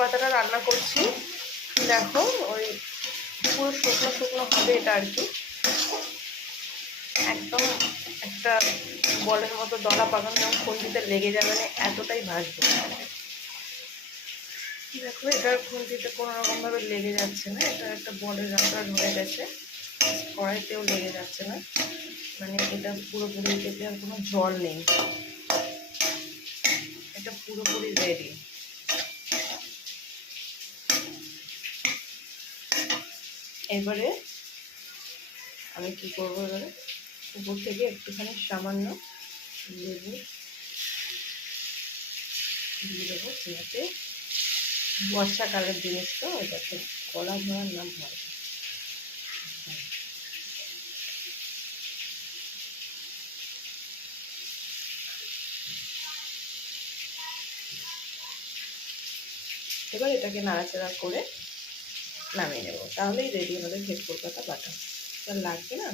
পাতাটা রান্না করছি। দেখো ওই পুরো শুকনো শুকনো হবে এটা আর কি, একদম একটা বলের মতো দলা পাকানো, যেমন খুন্তিতে লেগে যাবে না এতটাই ভাজবো। দেখো এটার খুন্তিতে কোনো রকমভাবে লেগে যাচ্ছে না, এটা একটা বলের আকার হয়ে গেছে, কড়াইতেও লেগে যাচ্ছে না, মানে এটা পুরোপুরি, এতে আর কোনো জল নেই, এটা পুরোপুরি রেডি। এবারে আমি কি করবো, এবারে উপর থেকে একটুখানি সামান্য লেবু দিয়ে দেবো, যাতে বর্ষাকালের জিনিস তো যাতে গলা ধরার না ভয়। এবার এটাকে নাড়াচাড়া করে নামিয়ে নেব, তাহলেই রেডি আমাদের ভেটকোর পাতা বাটা। তার লাগবে না।